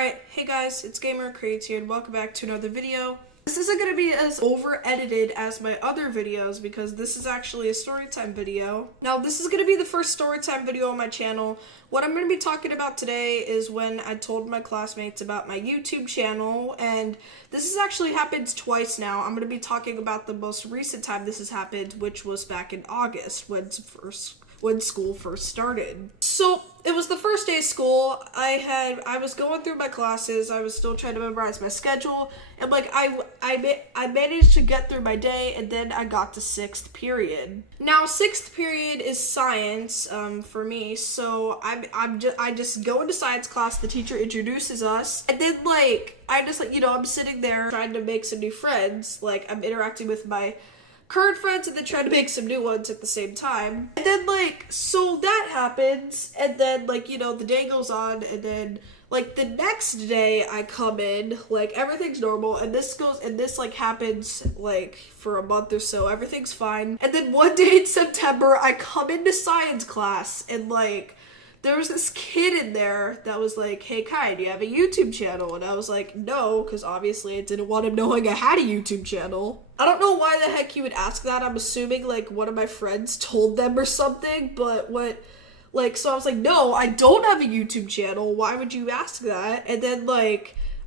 Alright, hey guys, it's Gamer Creates here and welcome back to another video. This isn't going to be as over-edited as my other videos because this is actually a storytime video. Now, this is going to be the first storytime video on my channel. What I'm going to be talking about today is when I told my classmates about my YouTube channel, and this has actually happened twice now. I'm going to be talking about the most recent time this has happened, which was back in August when school first started. So it was the first day of school. I was going through my classes. I was still trying to memorize my schedule, and like I managed to get through my day, and then I got to sixth period. Now sixth period is science for me, so I just go into science class. The teacher introduces us, and then I'm sitting there trying to make some new friends. Like I'm interacting with my current friends and then trying to make some new ones at the same time. And then so that happens, and then the day goes on, and then the next day I come in, everything's normal, and this happens for a month or so, everything's fine. And then one day in September I come into science class, and there was this kid in there that was like, "Hey Kai, do you have a YouTube channel?" And I was like, "No," because obviously I didn't want him knowing I had a YouTube channel. I don't know why the heck you would ask that. I'm assuming one of my friends told them or something, but so I was like, "No, I don't have a YouTube channel. Why would you ask that?" And then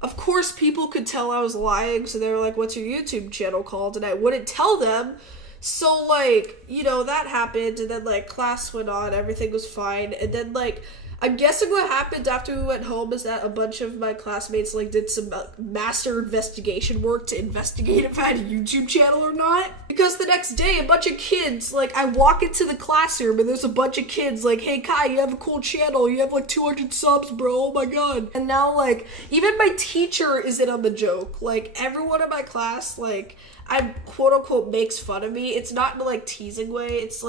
of course people could tell I was lying, so they were like, "What's your YouTube channel called?" And I wouldn't tell them. So, that happened, and then, class went on, everything was fine, and then, I'm guessing what happened after we went home is that a bunch of my classmates, did some master investigation work to investigate if I had a YouTube channel or not. Because the next day, a bunch of kids, I walk into the classroom, and there's a bunch of kids, "Hey, Kai, you have a cool channel, you have, 200 subs, bro, oh my god." And now, even my teacher is in on the joke. Everyone in my class, I quote-unquote makes fun of me. It's not in a teasing way. It's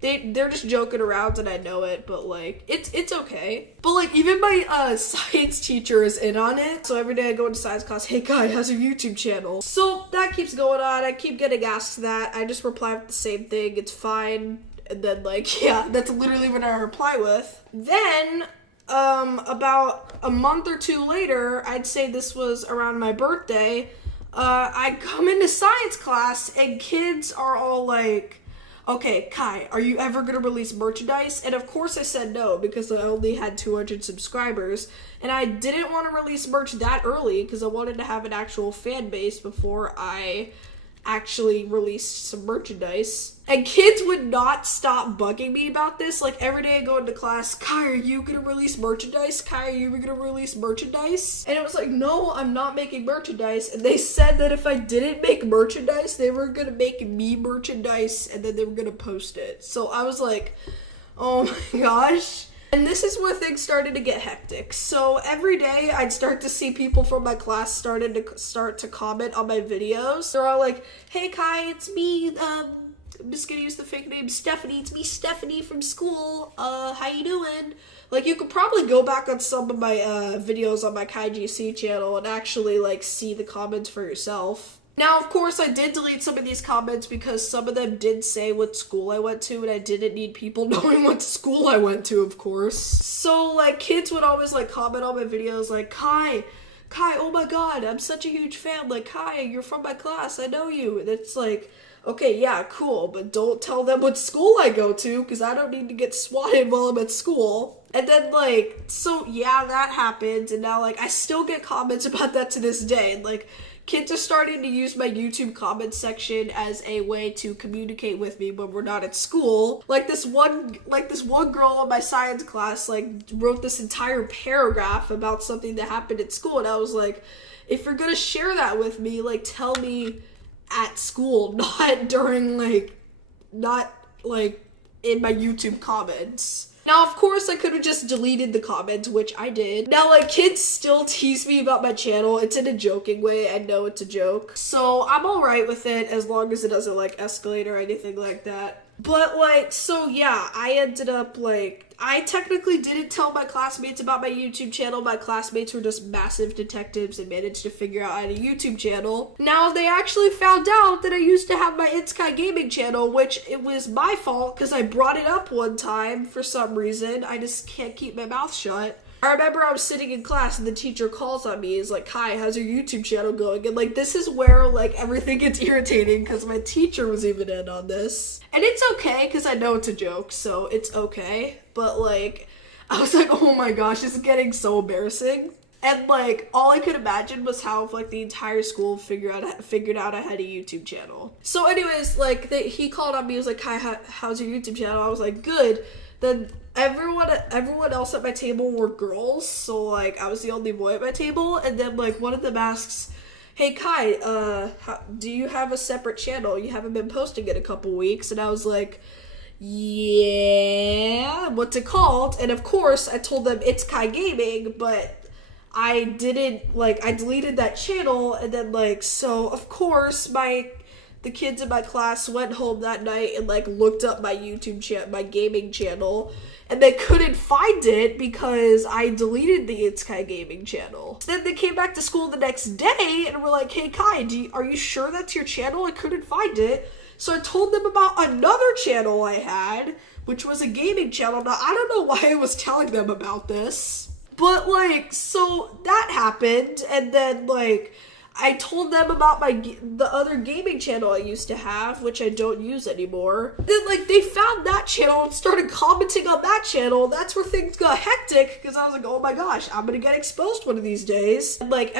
they're just joking around and I know it, but it's okay. But even my science teacher is in on it. So every day I go into science class, "Hey Kai, how's your YouTube channel?" So that keeps going on. I keep getting asked that. I just reply with the same thing. It's fine. And then yeah, that's literally what I reply with. Then about a month or two later, I'd say this was around my birthday, I come into science class and kids are all like, "Okay, Kai, are you ever gonna release merchandise?" And of course I said no because I only had 200 subscribers, and I didn't want to release merch that early because I wanted to have an actual fan base before I actually released some merchandise. And kids would not stop bugging me about this. Every day I go into class, "Kai, are you gonna release merchandise? Kai, are you gonna release merchandise?" And it was "No, I'm not making merchandise." And they said that if I didn't make merchandise, they were gonna make me merchandise and then they were gonna post it. So I was like, oh my gosh. And this is where things started to get hectic. So every day I'd start to see people from my class start to comment on my videos. They're all like, "Hey Kai, it's me, I'm just gonna use the fake name Stephanie. It's me, Stephanie from school. How you doing?" You could probably go back on some of my videos on my KaiGC channel and actually see the comments for yourself. Now, of course, I did delete some of these comments because some of them did say what school I went to, and I didn't need people knowing what school I went to, of course. So, kids would always, comment on my videos, "Kai, oh my god, I'm such a huge fan. Kai, you're from my class, I know you." And it's okay, yeah, cool, but don't tell them what school I go to, because I don't need to get swatted while I'm at school. And then, so, yeah, that happened, and now, I still get comments about that to this day, and, kids are starting to use my YouTube comment section as a way to communicate with me when we're not at school. This one girl in my science class, wrote this entire paragraph about something that happened at school, and I was like, if you're gonna share that with me, tell me at school, not during, not in my YouTube comments. Now, of course, I could have just deleted the comments, which I did. Now, kids still tease me about my channel. It's in a joking way. I know it's a joke. So, I'm alright with it as long as it doesn't, escalate or anything like that. But, so, yeah, I ended up, I technically didn't tell my classmates about my YouTube channel. My classmates were just massive detectives and managed to figure out I had a YouTube channel. Now, they actually found out that I used to have my It's Kai Gaming channel, which it was my fault because I brought it up one time for some reason. I just can't keep my mouth shut. I remember I was sitting in class and the teacher calls on me, is like, Kai, how's your YouTube channel going? And like, this is where like everything gets irritating because my teacher was even in on this. And it's okay because I know it's a joke, so it's okay. But like, I was like, oh my gosh, this is getting so embarrassing. And like, all I could imagine was how like the entire school figured out I had a YouTube channel. So anyways, like he called on me, he was like, Kai, how's your YouTube channel? I was like, good. Then everyone else at my table were girls, so like I was the only boy at my table. And then like one of them asks, hey Kai, do you have a separate channel? You haven't been posting in a couple weeks. And I was like, yeah, what's it called? And of course I told them it's Kai Gaming, but I didn't, like, I deleted that channel. And then like, so of course the kids in my class went home that night and like looked up my YouTube channel, my gaming channel, and they couldn't find it because I deleted the It's Kai Gaming channel. So then they came back to school the next day and were like, hey Kai, are you sure that's your channel? I couldn't find it. So I told them about another channel I had, which was a gaming channel. Now I don't know why I was telling them about this, but like, so that happened. And then like, I told them about the other gaming channel I used to have, which I don't use anymore. Then like they found that channel and started commenting on that channel. That's where things got hectic because I was like, oh my gosh, I'm gonna get exposed one of these days. And like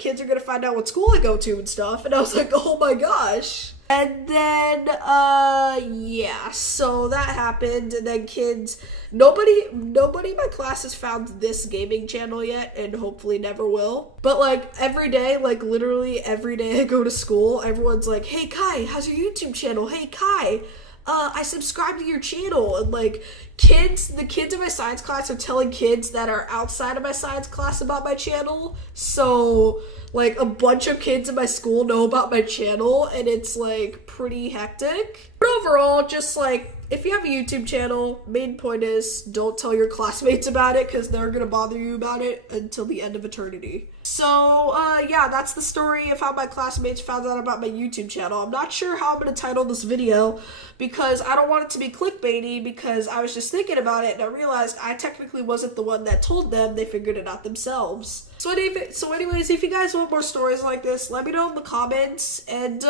kids are gonna find out what school I go to and stuff. And I was like, oh my gosh. And then, yeah, so that happened, and then kids, nobody in my class has found this gaming channel yet, and hopefully never will. But, like, every day, like, literally every day I go to school, everyone's like, hey, Kai, how's your YouTube channel? Hey, Kai, I subscribe to your channel. And, like, the kids in my science class are telling kids that are outside of my science class about my channel, so like a bunch of kids in my school know about my channel, and it's like pretty hectic. But overall, just like, if you have a YouTube channel, main point is don't tell your classmates about it because they're gonna bother you about it until the end of eternity. So yeah, that's the story of how my classmates found out about my YouTube channel. I'm not sure how I'm gonna title this video because I don't want it to be clickbaity, because I was just thinking about it and I realized I technically wasn't the one that told them. They figured it out themselves. So anyways, if you guys want more stories like this, let me know in the comments. And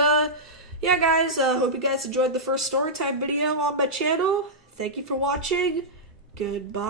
yeah guys, hope you guys enjoyed the first storytime video on my channel. Thank you for watching. Goodbye.